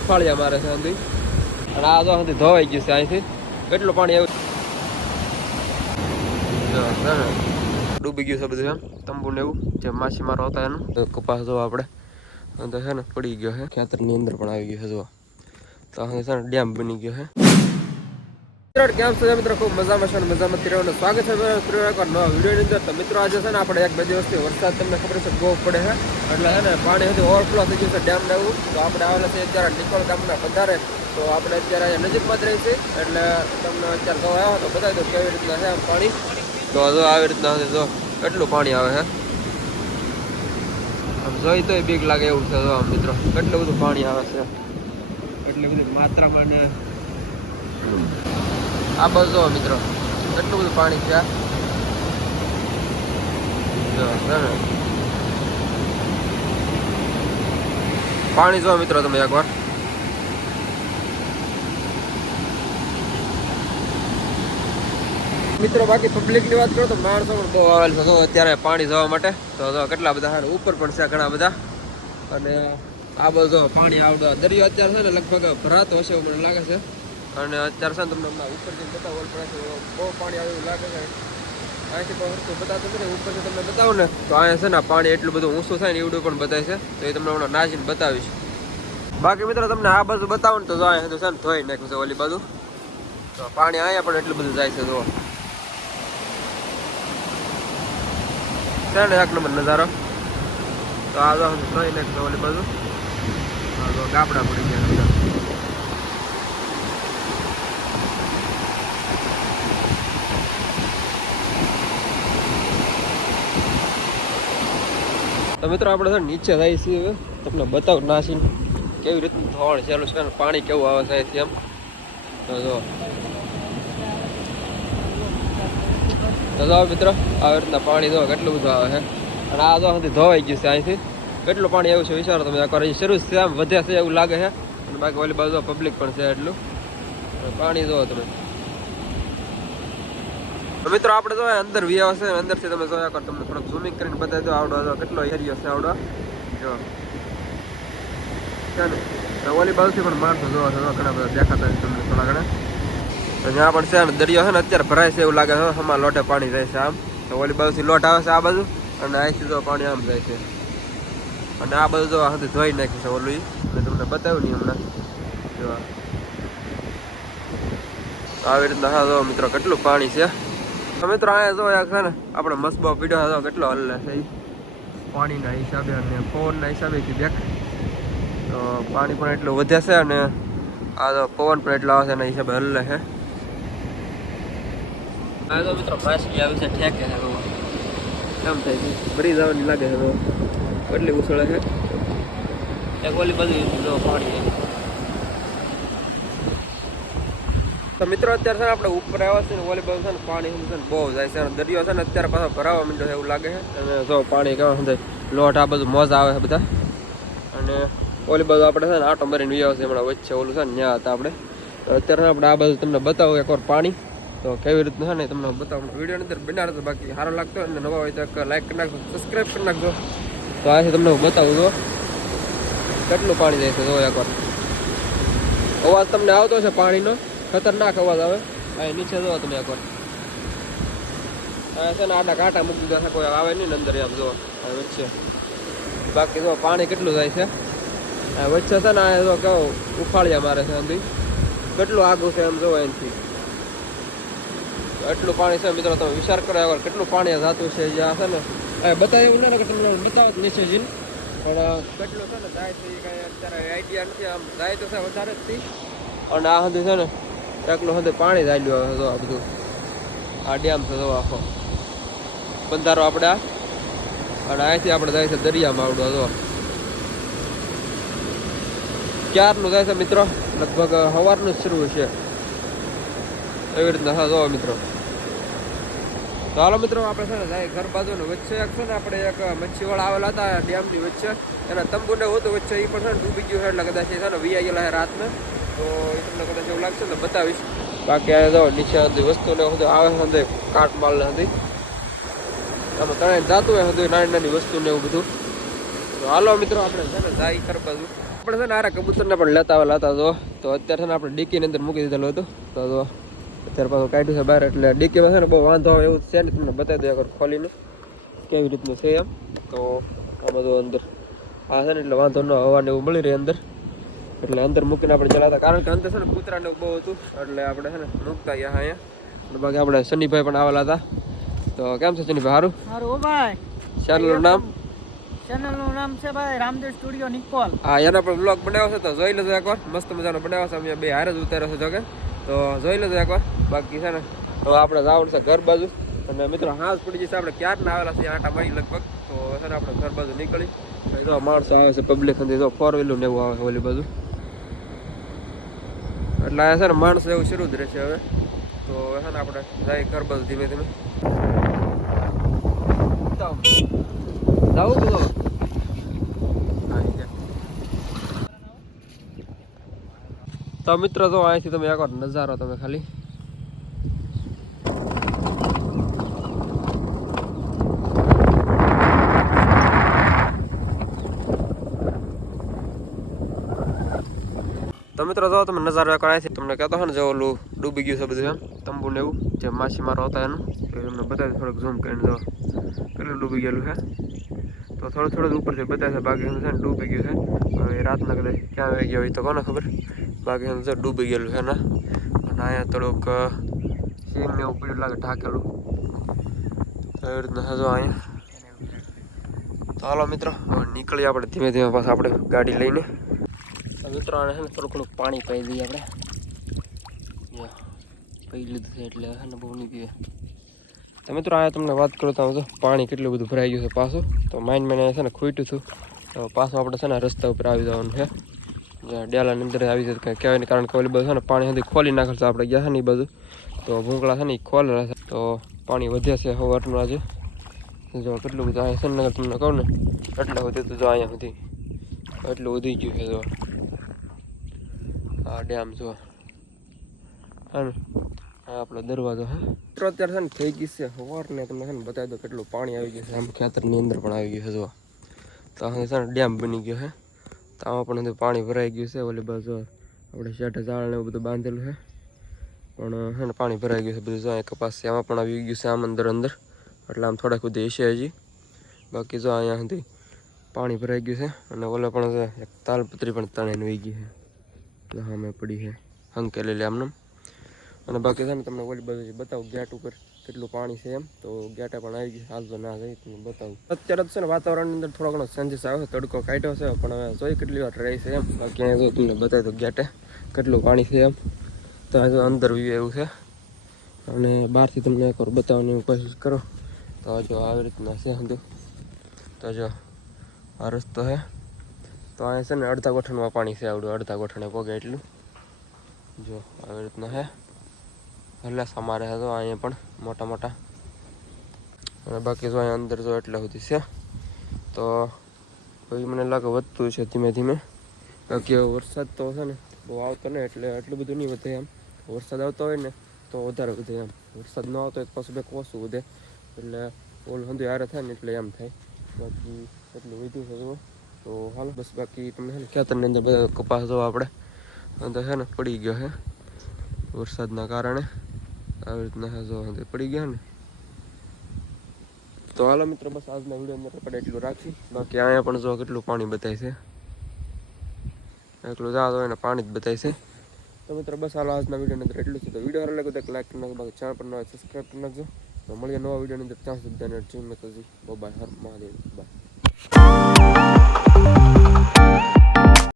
ઉફાળિયા મારે છે અંધી અને આ તો સુધી ધોવાઈ ગયું છે અહીંથી. કેટલું પાણી આવ્યું? ડૂબી ગયું છે બધું એમ. તંબુ ને એવું, જે માછીમારો હતા એનું. કપાસ જો આપણે. તો છે ને પડી ગયો છે. ખેતરની અંદર પણ આવી ગયો છે જો તો છે ને ડેમ બની ગયો છે. મિત્રો કેમ છો મિત્રો? ખૂબ મજામાં છો મજામાં રહેવાનું. સ્વાગત છે મિત્રો એક નવા વિડીયોની અંદર. તો મિત્રો આજે છે ને આપણે એક બે દિવસથી વરસાદ તમને ખબર છે બહુ પડે છે. એટલે છે ને પાણી હજી ઓવરફ્લો થઈ ગયું છે ડેમ એવું. તો આપણે આવેલા છે અત્યારે નિકોલ ગામના વધારે તો આપણે અત્યારે અહીંયા નજીકમાં જ રહી છે એટલે તમને અત્યારે ગવા આવ્યો તો બતાવી દો કેવી રીતના છે પાણી. તો જો આવી રીતના છે, જો કેટલું પાણી આવે છે. આમ જોઈ તોય બીક લાગે એવું છે, જો મિત્રો. કેટલું બધું પાણી આવે છે. એટલી બધી માત્રામાં ને આ બસ જો મિત્રો. કેટલું બધું પાણી છે. પાણી જો મિત્રો તમે એકવાર. મિત્રો, બાકી પબ્લિકની વાત કરો તો માણસો પણ બહુ આવેલ છે. અત્યારે પાણી જવા માટે. તો કેટલા બધા ઉપર પણ છે ઘણા બધા. અને આ બધો પાણી આવડો દરિયો અત્યારે છે ને લગભગ ભરાતો હશે એવું મને લાગે છે. અને અત્યારે છે તમને હમણાં ઉપરથી બતાવો પડે બહુ પાણી આવે લાગે છે. અહીંથી બહુ વસ્તુ બતાવતો નથી ઉપરથી તમને બતાવું તો અહીંયા છે ને પાણી એટલું બધું ઊંચું થાય ને એવડું પણ બતાવે છે, તો એ તમને હમણાં નાચીને બતાવીશ. બાકી મિત્રો તમને આ બાજુ બતાવું ને, તો અહીંયા તો છે ધોઈ નાખ્યું છે ઓલી બાજુ. તો પાણી અહીંયા પણ એટલું બધું જાય છે જો છે ને એક નંબર નજારો. તો આ ધોઈ નાખ્યું ઓલી બાજુ. ગાબડા પડી ગયા બધા. મિત્રો આપણે છે નીચે જાય છીએ હવે. તમને બતાવું નાસીને કેવી રીતનું ધોવાણ ચાલુ છે અને પાણી કેવું આવે છે અહીંથી એમ. તો જો. તો જો મિત્રો, આવી રીતના પાણી જો કેટલું બધું આવે છે. અને આ જો ધોવાઈ ગયું છે અહીંથી. કેટલું પાણી આવ્યું છે વિચારો તમે આ અહીં શરૂ છે આમ, વધ્યા છે એવું લાગે છે. અને બાકી ઓલી બાજુ પબ્લિક પણ છે એટલું. પાણી જો તમે. તો મિત્રો, આપણે જો અંદર વી આવશે અંદરથી તમે જોયા કરો, તમને થોડોક ઝૂમિંગ કરીને બતાવી દો આવડો કેટલો એરિયો છે આવડો. જો. છે ને ઓલી બાજુથી પણ માણસો જોવા છે ઘણા બધા દેખાતા હશે તમને થોડા ઘણા. અહીંયા પણ છે ને, દરિયો છે ને, અત્યારે ભરાય છે એવું લાગે છે હમણાં લોટે પાણી જાય છે આમ. તો ઓલી બાજુથી લોટ આવે છે આ બાજુ, અને અહીંથી જો પાણી આમ જાય છે. અને આ બાજુ જો હાથી ધોઈ નાખ્યું છે ઓલું મેં તમને બતાવ્યું નહીં હમણાં. જો. આવી રીતના હા, જો મિત્રો, કેટલું પાણી છે. તો મિત્રો, અહીંયા જો છે ને, આપણે મસબો પીડ્યો હતો કેટલો હલ્લે છે. પાણીના હિસાબે અને પવનના હિસાબે દેખ તો પાણી પણ એટલું વધે છે અને આ તો પવન પણ એટલો આવે છે, એના હિસાબે હલ્લે છે આ તો મિત્રો માછલી આવી છે, ઠેકે છે હવે. કેમ થાય છે આવવાની લાગે છે હવે. કેટલી ઉછળે છે એક ઓલી બધું પાણી છે. તો મિત્રો, અત્યારે છે ને આપણે ઉપર આવ્યા છે ને ઓલી બાજુ છે ને, પાણી છે ને બહુ જાય છે. દરિયો છે ને, અત્યારે પાછો ભરાવા માંડ્યો છે એવું લાગે છે. અને જો પાણી કેવા સમજાય લોટ આ બધું મોજ આવે છે બધા. અને ઓલી બાજુ આપણે છે ને, આટો મારીને વ્યવ છે હમણાં વચ્ચે ઓલું છે ને ત્યાં હતા આપણે. અત્યારે આપણે આ બાજુ તમને બતાવું એકવાર પાણી. તો કેવી રીતનું છે ને તમને બતાવું. વિડીયોની અંદર બનાવે તો બાકી સારો લાગતો અને નવા હોય તો લાઈક કરી નાખજો સબસ્ક્રાઈબ કરી નાખજો. તો આથી તમને હું બતાવું તો કેટલું પાણી જાય છે, જો એકવાર અવાજ તમને આવતો છે પાણીનો. ખતરનાક અવાજ આવે. અહીં નીચે જો તમે એકવાર. અહીંયા છે ને આડા કાંટા મૂકી દીધા છે કોઈ આવે નહીં અંદર આમ જો આ વચ્ચે. બાકી જો પાણી કેટલું જાય છે? આ વચ્ચે છે ને આ જો કેવો ઉફાળિયા મારે છે અંદી કેટલું આગું છે એમ જો એનાથી એટલું પાણી છે મિત્રો તમે વિચાર કરો એકવાર કેટલું પાણી આ જાતું છે જ્યાં છે ને. આ બતાવ્યું એવું ના કે તમને બતાવો જ નીચે જઈને. પણ કેટલું છે ને જાય છે કાંઈ અત્યારે આઈડિયા નથી આમ જાય તો છે વધારે જ થી. અને આ સુધી છે ને એકલું હતો પાણી ચાલ્યું જો આ બધું. આ ડેમ જો આખો. બંધારો આપણે અને અહીંથી આપણે જાય છે દરિયામાં આવડો હતો ક્યારનું થાય છે મિત્રો? લગભગ સવારનું શરૂ છે. એવી રીતના હા જો મિત્રો. તો હાલો મિત્રો, આપણે છે ને ઘર બાજુ ને વચ્ચે એક છે ને આપણે એક મચ્છીવાળા આવેલા હતા ડેમની વચ્ચે. એના તંબુને હતું વચ્ચે એ પણ છે ને ડૂબી ગયું છે એટલે કદાચ છે ને વી ગયેલા છે રાતને. તો એ તમને કદાચ એવું લાગશે તો બતાવીશ. બાકી આ જો નીચે હજી વસ્તુ ને બધું આવે છે કાટ માલ ને હતી આમાં તણાઈ જાતું હોય બધું નાની નાની વસ્તુ ને એવું બધું. હાલો મિત્રો, આપણે છે ને જાય કર બાજુ આપણે છે ને આરા કબૂતરને પણ લેતા આવેલા હતા તો તો અત્યારે છે ને આપણે ડીકીની અંદર મૂકી દીધેલું હતું. તો જો અત્યારે પાછું કાઢ્યું છે બહાર, એટલે ડીકીમાં છે ને બહુ વાંધો આવે એવું છે ને તમને બતાવી દઉં એકવાર ખોલીને. કેવી રીતનું છે એમ. તો આ બધું અંદર. આ છે ને એટલે વાંધો ન હવાને એવું મળી રહે અંદર. એટલે અંદર મૂકીને આપણે ચલાવતા. કારણ કે અંદર છે ને કૂતરાને બહુ હતું એટલે આપણે છે ને મૂકતા ગયા અહીંયા. બાકી આપણે શનિભાઈ પણ આવેલા હતા. તો કેમ છે શનિભાઈ સારું સારું ભાઈ. ચેનલનું નામ? ચેનલનું નામ છે ભાઈ રામદેવ સ્ટુડિયો નિકોલ. હા એના પર બ્લોગ બનાવ્યો છે તો જોઈ લેજો એકવાર. મસ્ત મજાનો બનાવ્યો છે અમે બે હારે જ ઉતાર્યો છે જોકે તો જોઈ લેજો એકવાર. બાકી છે ને તો આપણે જવાનું છે ઘર બાજુ. અને મિત્રો હાથ પડી જશે આપણે ક્યારના આવેલા છે આટા મારી લગભગ. તો છે ને આપણે ઘર બાજુ નીકળી. તો જો માણસો આવે છે પબ્લિક જો ફોર વ્હીલર ને એવું આવે ઓલી બાજુ. એટલે છે ને માણસ એવું શરૂ જ રહેશે હવે. તો છે ને આપણે જાય ઘર બસ ધીમે ધીમે. જાવું બધું તો મિત્રો તો અહીંથી તમે એકવાર નજારો તમે ખાલી. મિત્રો, જો તમે નજારો અહીંથી તમને કહેતો હોય ને જે ઓલું ડૂબી ગયું છે બધું એમ, તંબુ ને એવું, જે માછીમારો હતા એનું એ તમને બતાવી થોડુંક ઝૂમ કરીને જો કેટલું ડૂબી ગયેલું છે. તો થોડું થોડું ઉપર છે, બતાવે છે બાકી છે ને ડૂબી ગયું છે. હવે રાતના કદાચ ક્યાં આવી ગયા હોય તો કોને ખબર. બાકી છે ડૂબી ગયેલું છે ને. અને અહીંયા થોડુંક સીન ને ઉપર લાગે ઢાકેલું. એવી રીતના હજુ અહીંયા. તો હાલો મિત્રો નીકળીએ આપણે ધીમે ધીમે પાછા આપણે ગાડી લઈને. મિત્રો છે ને થોડું ઘણું પાણી પાઈ દઈએ આપણે. પી લીધું છે એટલે છે ને બહુ નહીં પીવે. તો મિત્રો આ તમને વાત કરું તો આમ પાણી કેટલું બધું ભરાઈ ગયું છે પાછું. તો માઇન મેં છે ને ખૂટ્યું હતું તો પાછું આપણે છે ને રસ્તા ઉપર આવી જવાનું છે. ડેલાની અંદર આવી જાય કંઈ કહેવાય કારણ કે ઓલી બધું છે ને પાણી સુધી ખોલી નાખેલ છે આપણે ગયા છે ને એ બધું તો ભૂંગળા છે ને એ ખોલેલા છે. તો પાણી વધે છે સવારનું આજે જો, કેટલું બધું અહીંયા શ્રીનગર તમને કહું ને, એટલે સુધી તો જો અહીંયા સુધી, એટલું વધી ગયું છે, જો. આ ડેમ જો. હા આપણો દરવાજો હે. મિત્રો અત્યારે છે ને થઈ ગઈ છે સવારને તમને છે ને બતાવી દો કેટલું પાણી આવી ગયું છે. આમ ખેતરની અંદર પણ આવી ગયું છે, જો. તો અહીં છે ને ડેમ બની ગયો છે તો આમાં પણ પાણી ભરાઈ ગયું છે, ઓલી બાજુ આપણે શેઠે ઝાડ ને એવું બધું બાંધેલું છે. પણ હે ને પાણી ભરાઈ ગયું છે, બધું જો અહીંયા કપાસ છે, આમાં પણ આવી ગયું છે આમ અંદર અંદર. એટલે આમ થોડાક સુધી હશે હજી. બાકી જો અહીંયા સુધી પાણી ભરાઈ ગયું છે, અને ઓલે પણ એક તાલપત્રી પણ તણાઈને વહી ગઈ છે. તો સામે પડી છે હંકેલેલી આમનામ. અને બાકી ને, તમને ઓલી બાજુ બતાવું, ગેટ ઉપર કેટલું પાણી છે એમ, તો ગેટે પણ આવી ગયું હાલ તો ના જઈ તમને બતાવું. અત્યારે તો છે ને, વાતાવરણની અંદર થોડો ઘણો ચેન્જીસ આવે તડકો કાઢ્યો છે, પણ હવે જોઈ કેટલી વાર રહી છે એમ. બાકી જો તમને બતાવી દઉં ગેટે કેટલું પાણી છે એમ. તો હજુ અંદર વ્યૂ એવું છે. અને બહારથી તમને એકવાર બતાવવાની કોશિશ કરો. તો જો આવી રીતના છે બધું તો જો આ રસ્તો છે તો અહીંયા છે ને અડધા ગોઠણમાં પાણી છે આવડું, અડધા ગોઠણે પોગે એટલું. જો, આવી રીતના છે એટલે સમારે છે તો અહીંયા પણ મોટા મોટા. અને બાકી જો અહીંયા અંદર જો એટલા સુધી છે. તો પછી મને લાગે વધતું છે ધીમે ધીમે. બાકી વરસાદ તો છે ને બહુ આવતો ને એટલે એટલું બધું નહીં વધે એમ. વરસાદ આવતો હોય ને તો વધારે વધે એમ. વરસાદ ન આવતો હોય તો પાછું બેક ઓછું વધે. એટલે ઓલ હંધુ યારે થાય ને એટલે એમ થાય. બાકી એટલું વધ્યું છે તો હાલો, બસ બાકી તમને છે ને ખેતરની અંદર બધા કપાસ જો આપણે અંદર છે ને પડી ગયો છે વરસાદના કારણે. આવી રીતના જો અંદર પડી ગયા ને. તો હાલો મિત્રો, બસ આજના વીડિયો અંદર આપણે એટલું રાખી. બાકી અહીંયા પણ જો કેટલું પાણી બતાય છે. એટલું જાત હોય ને પાણી જ બતાય છે. તો મિત્રો, બસ હાલો આજના વીડિયો અંદર એટલું છે. તો વીડિયો સારો લાગે તો લાઈક કરી નાખજો બાકી ચેનલ પર નવા સબસ્ક્રાઈબ કરી નાખજો. તો મળીએ નવા વિડીયોની અંદર. ત્યાં સુધી જય માતાજી. By her Mahadev. બાય